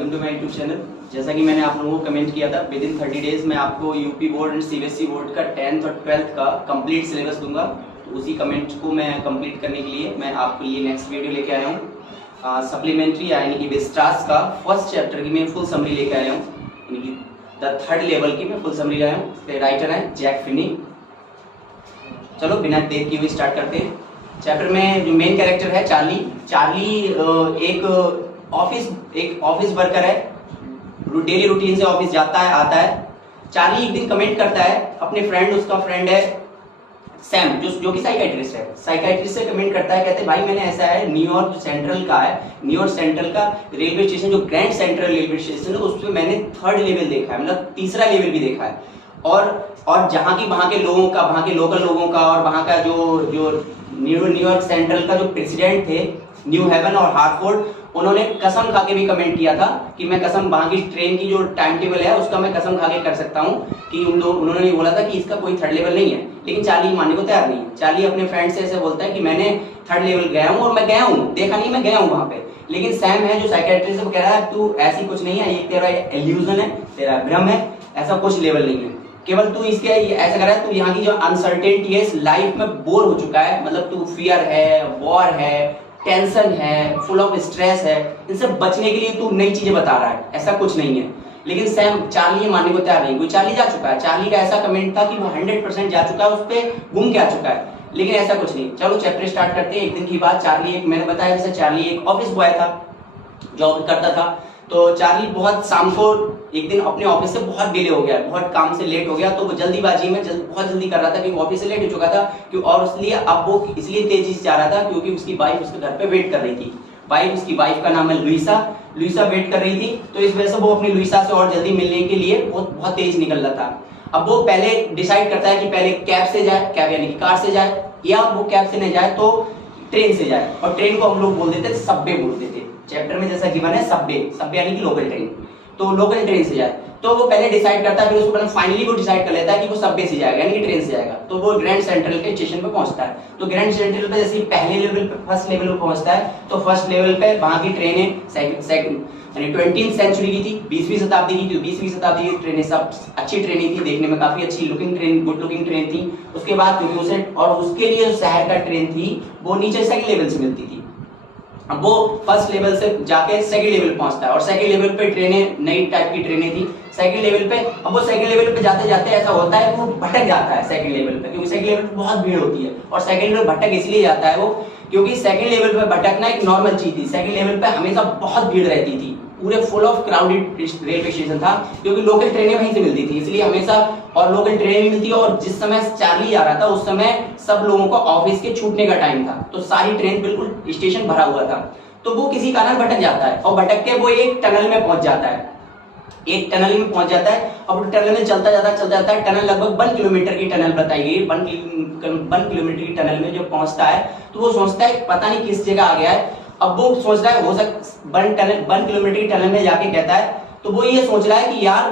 Welcome to my YouTube channel. जैसा कि मैंने आप लोगों को कमेंट किया था, विद इन 30 डेज मैं आपको UP board and CBSE board का 10th और 12th का कंप्लीट सिलेबस दूंगा। तो उसी कमेंट को मैं कंप्लीट करने के लिए मैं आपके लिए नेक्स्ट वीडियो लेके आया हूँ। सप्लीमेंट्री यानी कि विस्टास का फर्स्ट चैप्टर की मैं फुल समरी लेके आया हूँ, यानी कि द 3rd लेवल की मैं फुल समरी लाया हूँ। राइटर है जैक फिनी। चलो बिना देर किए हुए स्टार्ट करते हैं। चैप्टर में जो मेन कैरेक्टर है चार्ली। चार्ली एक ऑफिस वर्कर है, डेली रूटीन से ऑफिस जाता है आता है। चार्ली एक दिन कमेंट करता है अपने फ्रेंड, उसका फ्रेंड है सैम जो कि साइकाइट्रिस्ट है। साइकाइट्रिस्ट से कमेंट करता है, कहते हैं भाई मैंने ऐसा है न्यूयॉर्क सेंट्रल का है, न्यूयॉर्क सेंट्रल का रेलवे स्टेशन जो ग्रैंड सेंट्रल रेलवे स्टेशन है उस पर मैंने 3rd लेवल देखा है, मतलब 3रा लेवल भी देखा है। और जहाँ की वहाँ के लोगों का, वहाँ के लोकल लोगों का और वहाँ का जो न्यूयॉर्क सेंट्रल का जो प्रेसिडेंट थे न्यू हेवन और हार्टफोर्ड, उन्होंने कसम खा के भी कमेंट किया था कि मैं कसम वहाँ की ट्रेन की जो टाइम टेबल है उसका मैं कसम खा के कर सकता हूँ कि उन्होंने बोला था कि इसका कोई 3rd लेवल नहीं है। लेकिन चार्ली मानने को तैयार नहीं है। चार्ली अपने फ्रेंड से ऐसे बोलता है कि मैंने 3rd लेवल गया हूँ और मैं गया हूँ, देखा नहीं, मैं गया हूँ वहाँ पे। लेकिन सैम है जो साइकियाट्रिस्ट वो कह रहा है तू ऐसी कुछ नहीं है, ये तेरा इल्यूजन है, तेरा भ्रम है, ऐसा कुछ लेवल नहीं है, केवल तू इसके ऐसा कर रहा है, तू यहाँ की जो अनसर्टेनिटी है इस लाइफ में बोर हो चुका है, मतलब तू फियर है, वॉर है, टेंशन है, फुल ऑफ स्ट्रेस है, इनसे बचने के लिए तू नई चीजें बता रहा है, ऐसा कुछ नहीं है। लेकिन सैम चार्ली ये मानने को तैयार नहीं। कोई चार्ली जा चुका है, चार्ली का ऐसा कमेंट था कि वो 100% जा चुका है, उस पर घूम के आ चुका है, लेकिन ऐसा कुछ नहीं। चलो चैप्टर स्टार्ट करते हैं। एक दिन की बात, चार्ली मैंने बताया जैसे चार्ली एक ऑफिस बॉय था, जॉब करता था। तो चार्ली बहुत शाम को एक दिन अपने ऑफिस से बहुत डिले हो गया, बहुत काम से लेट हो गया, तो वो जल्दीबाजी में बहुत जल्दी कर रहा था क्योंकि ऑफिस से लेट हो चुका था और इसलिए अब वो इसलिए तेजी से जा रहा था क्योंकि उसकी वाइफ उसके घर पे वेट कर रही थी। उसकी वाइफ का नाम है लुइसा वेट कर रही थी, तो इस वजह से वो अपनी लुइसा से और जल्दी मिलने के लिए बहुत तेज निकल रहा था। अब वो पहले डिसाइड करता है कि पहले कैब से जाए, कैब यानी कि कार से जाए, या वो कैब से नहीं जाए तो ट्रेन से जाए। और ट्रेन को हम लोग बोल देते थे सबवे बोलते थे। चैप्टर में जैसा गिवन है सबवे यानी कि लोकल ट्रेन, तो लोकल ट्रेन से जाए। तो वो पहले डिसाइड करता है, फिर उसको फाइनली वो डिसाइड कर लेता है कि वो सबवे से जाएगा यानी कि ट्रेन से जाएगा। तो वो ग्रैंड सेंट्रल के स्टेशन पे पहुंचता है। तो ग्रैंड सेंट्रल पे जैसे पहले लेवल पे फर्स्ट लेवल पे पहुंचता है, तो फर्स्ट लेवल पे वहां की ट्रेनें यानी 20th सेंचुरी की थी, 20वीं शताब्दी की थी। 20वीं शताब्दी की ट्रेनें सब अच्छी ट्रेनें थी, देखने में काफी अच्छी looking train, good looking train थी। उसके बाद क्योंकि उसे और उसके लिए जो शहर का ट्रेन थी वो नीचे 2nd लेवल से मिलती थी। अब वो फर्स्ट लेवल से जाके 2nd लेवल पहुंचता है और 2nd लेवल पे ट्रेनें नई टाइप की ट्रेनें थी 2nd लेवल पे। अब वो 2nd लेवल पे जाते जाते ऐसा होता है वो भटक जाता है 2nd लेवल पे, क्योंकि 2nd लेवल पे बहुत भीड़ होती है। और 2nd लेवल भटक इसलिए जाता है वो क्योंकि 2nd लेवल पे भटकना एक नॉर्मल चीज थी। 2nd लेवल पे हमेशा बहुत भीड़ रहती थी, पूरे full of crowded railway station था, क्योंकि लोकल ट्रेनें वहीं से मिलती थी इसलिए हमेशा, और लोकल ट्रेनें भी मिलती। और जिस समय चार्ली आ रहा था उस समय सब लोगों को ऑफिस के छूटने का टाइम था, तो सारी ट्रेन बिल्कुल स्टेशन भरा हुआ था। तो वो किसी कारण भटक जाता है और भटक के वो एक टनल में पहुंच जाता है, अब टनल में चलता जाता है। टनल लगभग 1 किलोमीटर की टनल बताई गई। 1 किलोमीटर की टनल में जो पहुंचता है तो वो सोचता है पता नहीं किस जगह आ गया है। अब वो सोच रहा है हो सकता 1 किलोमीटर की टनल में जाके कहता है, तो वो ये सोच रहा है कि यार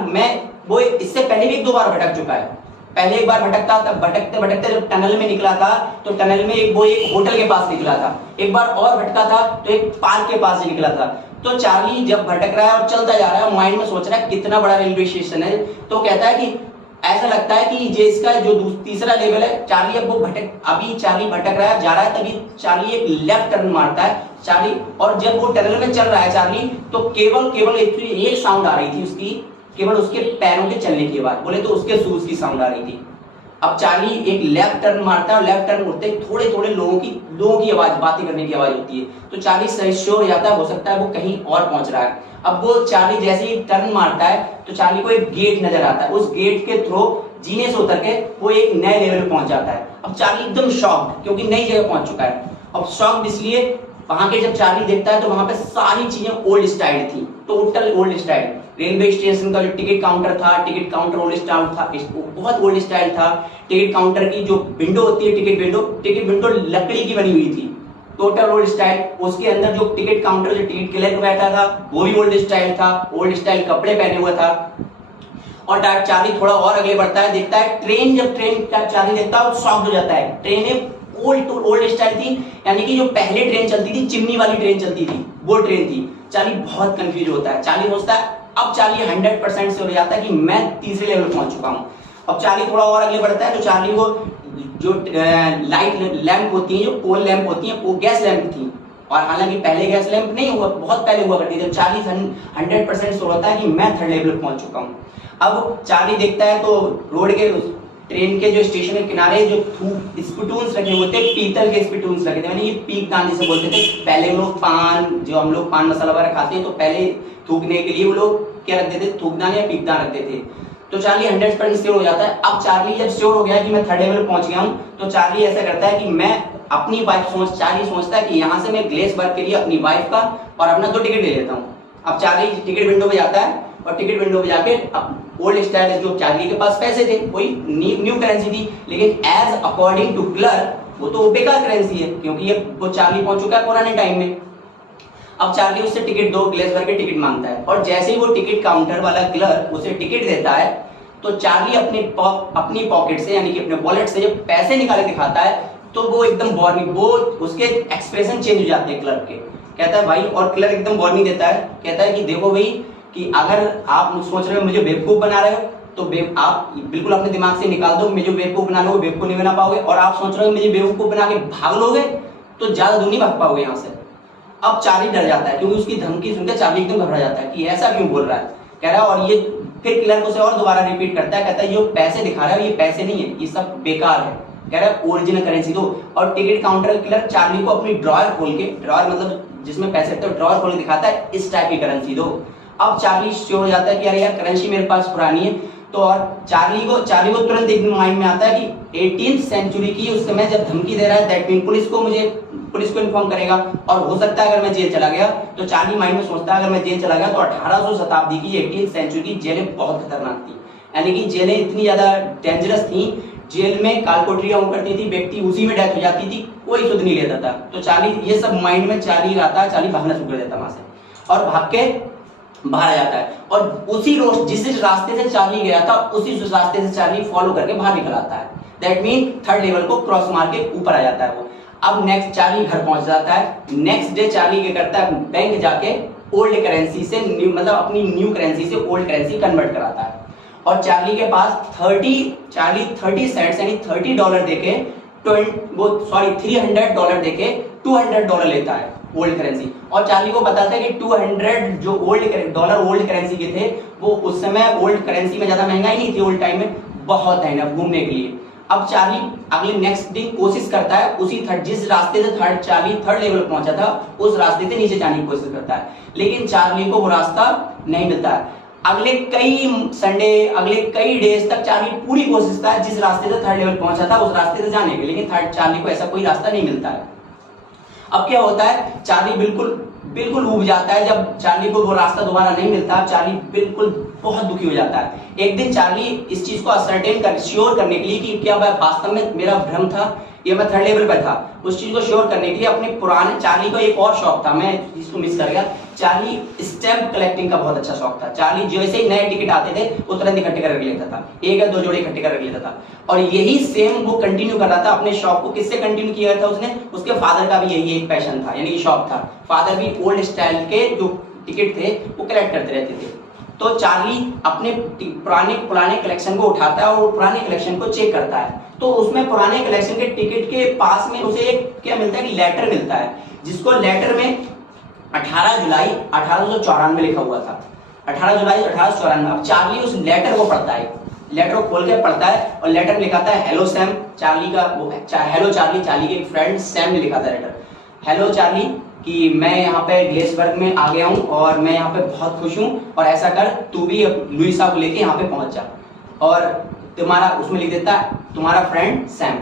वो इससे पहले भी 1-2 बार भटक चुका है। पहले एक बार भटकता था, भटकते जब टनल में निकला था तो टनल में वो एक होटल के पास निकला था। एक बार और भटका था तो एक पार्क के पास से निकला था। तो चार्ली जब भटक रहा है और चलता जा रहा है, माइंड में सोच रहा है कितना बड़ा रेलवे स्टेशन है, तो कहता है कि ऐसा लगता है कि जे इसका जो 3रा लेवल है। चार्ली अभी चार्ली भटक रहा है, जा रहा है, तभी चार्ली एक लेफ्ट टर्न मारता है चार्ली। और जब वो टनल में चल रहा है चार्ली, तो केवल एक साउंड आ रही थी उसकी, केवल उसके पैरों के चलने की आवाज, बोले तो उसके शूज की साउंड आ रही थी। अब चार्ली एक लेफ्ट टर्न मारता है और लेफ्ट टर्न उठते थोड़े लोगों की आवाज, बातें करने की आवाज होती है। तो चार्ली सही श्योर हो जाता है, हो सकता है वो कहीं और पहुंच रहा है। अब वो चार्ली जैसे ही टर्न मारता है तो चार्ली को एक गेट नजर आता है, उस गेट के थ्रू जीने से उतर के वो एक नए लेवल पे पहुंच जाता है। अब चार्ली एकदम शॉक्ड, क्योंकि नई जगह पहुंच चुका है। अब शॉक्ड इसलिए वहां के जब चार्ली देखता है तो वहां पे सारी चीजें ओल्ड स्टाइल थी, total old style. Railway station का जो टिकट काउंटर था, टिकट काउंटर ओल्ड स्टाइल था, बहुत ओल्ड स्टाइल था। टिकट काउंटर की जो विंडो होती है, टिकट विंडो लकड़ी की बनी हुई थी, टोटल ओल्ड स्टाइल। उसके अंदर जो टिकट काउंटर, जो टिकट क्लर्क बैठा था वो भी ओल्ड स्टाइल था, ओल्ड स्टाइल कपड़े पहने हुआ था। और चार्ली थोड़ा और आगे बढ़ता है, देखता है ट्रेन, जब ट्रेन का चार्ली देखता है शॉक हो जाता है। ट्रेनें ओल्ड स्टाइल थी, यानी कि जो पहले ट्रेन चलती थी, चिमनी वाली ट्रेन चलती थी, वो ट्रेन थी। चार्ली बहुत कंफ्यूज होता है, चार्ली सोचता है, अब चार्ली 100% से हो जाता है कि मैं तीसरे लेवल पहुंच चुका हूँ। अब चार्ली थोड़ा और आगे बढ़ता है तो चार्ली को जो लाइट लैंप होती है, जो पोल लैंप होती है, वो गैस लैंप थी, और हालांकि पहले गैस लैंप नहीं हुआ, बहुत पहले हुआ करती थी। चार्ली 100% से होता है कि मैं थर्ड लेवल पर पहुंच चुका हूँ। अब चार्ली देखता है तो रोड के ट्रेन के जो स्टेशन के किनारे जो स्पिटून्स रखे होते हैं, पीतल के स्पिटून्स रखे थे, यानी ये पीक दान जिसे बोलते थे। पहले लोग पान, जो हम लोग पान मसाला वगैरह खाते हैं, तो पहले थूकने के लिए वो लोग क्या रखते थे, थूकदान या पीकदान रखते थे। तो चार्ली 100% श्योर हो जाता है। अब चार्ली जब श्योर हो गया कि मैं थर्ड लेवल पहुंच गया हूं, तो चार्ली ऐसा करता है कि मैं अपनी वाइफ चार्ली सोचता है कि यहाँ से मैं ग्लेसबर्ग के लिए अपनी वाइफ का और अपना 2 टिकट ले लेता हूँ। अब चार्ली टिकट विंडो पे जाता है और टिकट विंडो पे जाके ओल्ड स्टाइल, जो चार्ली के पास पैसे थे, वही न्यू करेंसी थी, लेकिन एज अकॉर्डिंग टू क्लर्क वो तो बेकार करेंसी है, क्योंकि वो चार्ली पहुंच चुका है पुराने टाइम में। अब चार्ली उससे टिकट 2 ग्लेसबर्ग के टिकट मांगता है, और जैसे ही वो टिकट काउंटर वाला क्लर्क उसे टिकट देता है, तो चार्ली अपनी पॉकेट से, यानी कि अपने वॉलेट से जब पैसे निकाले दिखाता है, तो वो एकदम वार्निंग, वो उसके एक्सप्रेशन चेंज हो जाते हैं क्लर्क के। कहता है भाई, और क्लर्क एकदम वार्निंग देता है, कहता है कि देखो भाई, कि अगर आप सोच रहे हो मुझे बेवकूफ बना रहे हो, तो आप बिल्कुल अपने दिमाग से निकाल दो, मुझे बेवकूफ बना लोगे, बेवकूफ नहीं बना पाओगे। और आप सोच रहे हो मुझे बेवकूफ बना के भाग लोगे, तो ज्यादा दूर नहीं भाग पाओगे यहाँ से। अब चार्ली डर जाता है, क्योंकि उसकी धमकी सुनकर चार्ली एकदम घबरा जाता है कि ऐसा क्यों बोल रहा है, कह रहा है। और ये फिर क्लर्क उसे और दोबारा रिपीट करता है, कहता है जो पैसे दिखा रहा है ये पैसे नहीं है, ये सब बेकार है, कह रहा है ओरिजिनल करेंसी दो। और टिकट काउंटर क्लर्क चार्ली को अपनी ड्रॉयर खोल के, ड्रॉयर मतलब जिसमें पैसे रखते हो, ड्रॉयर खोल के दिखाता है, इस टाइप की करेंसी दो। अब चार्ली श्योर हो जाता है कि यार करेंसी मेरे पास पुरानी है। तो और चार्ली को तुरंत एक माइंड में आता है कि 18th सेंचुरी की उस समय जब धमकी दे रहा है, दैट मीन पुलिस को इन्फॉर्म करेगा, और हो सकता है अगर मैं जेल चला गया, तो चार्ली माइंड में सोचता है अगर मैं जेल चला गया तो 1800 शताब्दी की 18th सेंचुरी की जेलें बहुत खतरनाक थी, यानी कि जेलें इतनी ज्यादा डेंजरस थी, जेल में कालकोठरी हुआ करती थी, व्यक्ति उसी में डेथ हो जाती थी, कोई सुध नहीं लेता था। तो चार्ली ये सब माइंड में चार्ली आता है, चार्ली भागना शुरू कर देता वहां से और भाग के बाहर आ जाता है, और उसी रोड जिस रास्ते से चार्ली गया था उसी रास्ते से चार्ली फॉलो करके बाहर निकल आता है। दैट मीन थर्ड लेवल को क्रॉस मार के ऊपर आ जाता है वो। अब नेक्स्ट चार्ली घर पहुंच जाता है। नेक्स्ट डे चार्ली क्या करता है, बैंक जाके ओल्ड करेंसी से न्यू, मतलब अपनी न्यू करेंसी से ओल्ड करेंसी कन्वर्ट कराता है, और चार्ली के पास 30 सेंट्स यानी $30 देके $300 देके $200 लेता है ओल्ड करेंसी। और चार्ली को बताता है कि 200 जो डॉलर ओल्ड करेंसी के थे, वो उस समय ओल्ड करेंसी में ज्यादा महंगाई नहीं थी, ओल्ड टाइम में बहुत है ना घूमने के लिए। अब चार्ली अगले नेक्स्ट दिन कोशिश करता है उसी जिस रास्ते से चार्ली थर्ड लेवल पहुंचा था, उस रास्ते से नीचे जाने की कोशिश करता है, लेकिन चार्ली को वो रास्ता नहीं मिलता है। अगले कई डेज तक चार्ली पूरी कोशिश करता है जिस रास्ते से थर्ड लेवल पहुंचा था उस रास्ते से जाने के, लेकिन चार्ली को ऐसा कोई रास्ता नहीं मिलता है। अब क्या होता है, चार्ली बिल्कुल ऊब जाता है। जब चार्ली को वो रास्ता दोबारा नहीं मिलता, चार्ली बिल्कुल बहुत दुखी हो जाता है। एक दिन चार्ली इस चीज को श्योर करने के लिए कि क्या वास्तव में मेरा भ्रम था, ये मैं थर्ड लेवल पर था, उस चीज को श्योर करने के लिए अपने पुराने, चार्ली को एक और शौक था, मैं इसको मिस कर गया, चार्ली स्टैम्प कलेक्टिंग का बहुत अच्छा शौक था। चार्ली जैसे ही नए टिकट आते थे वो तुरंत इकट्ठे कर रख लेता था, 1 या 2 जोड़े इकट्ठे कर रख लेता था, और यही सेम वो कंटिन्यू कर रहा था अपने शौक को। किससे कंटिन्यू किया था उसने, उसके फादर का भी यही एक पैशन था, यानी कि शौक था। फादर भी ओल्ड स्टाइल के जो टिकट थे वो कलेक्ट करते रहते थे। तो चार्ली अपने पुराने कलेक्शन को उठाता है और पुराने कलेक्शन को चेक करता है, तो उसमें पुराने कलेक्शन के टिकट के पास में उसे एक क्या मिलता है कि लेटर मिलता है, जिसको लेटर में 18 जुलाई 1894 लिखा हुआ था, 18 जुलाई 1894। अब चार्ली उस लेटर को पढ़ता है, लेटर को खोल कर पढ़ता है, और लेटर में लिखा था हेलो सैम, चार्ली का वो हेलो चार्ली के एक फ्रेंड सैम ने लिखा था लेटर, हेलो चार्ली कि मैं यहाँ पे ग्लेसबर्ग में आ गया हूँ और मैं यहाँ पे बहुत खुश हूँ, और ऐसा कर तू भी लुइसा को लेके यहाँ पे पहुंच जा, और तुम्हारा, उसमें लिख देता है तुम्हारा फ्रेंड सैम।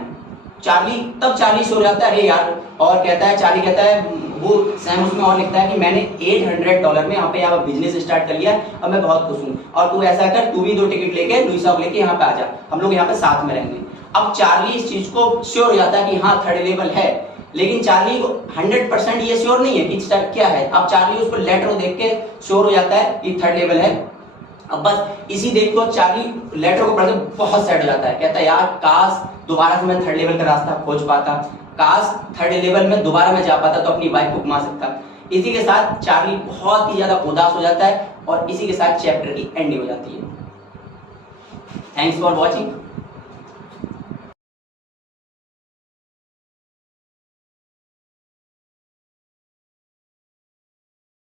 तब चार्ली सो जाता है, अरे यार, और चार्ली कहता है वो सैम उसमें और लिखता है कि मैंने $800 में यहाँ पे यहाँ बिजनेस स्टार्ट कर लिया है और मैं बहुत खुश हूँ, और तू ऐसा कर तू भी 2 टिकट लेके लुइसा को लेके यहाँ पे आ जा, हम लोग यहाँ पे साथ में रहेंगे। अब चार्ली इस चीज को श्योर हो जाता है कि हाँ थर्ड लेवल है, लेकिन चार्ली को 100% ये श्योर नहीं है कि क्या है। अब चार्ली उसको लेटर देख के श्योर हो जाता है कि थर्ड लेवल है। अब बस इसी देख को चार्ली लेटर को पढ़ के बहुत सैड हो जाता है, कहता है यार काश दोबारा से मैं थर्ड लेवल का रास्ता खोज पाता, काश थर्ड लेवल में दोबारा मैं जा पाता तो अपनी वाइफ को घुमा सकता। इसी के साथ चार्ली बहुत ही ज्यादा उदास हो जाता है और इसी के साथ चैप्टर की एंडिंग हो जाती है। Thanks for watching.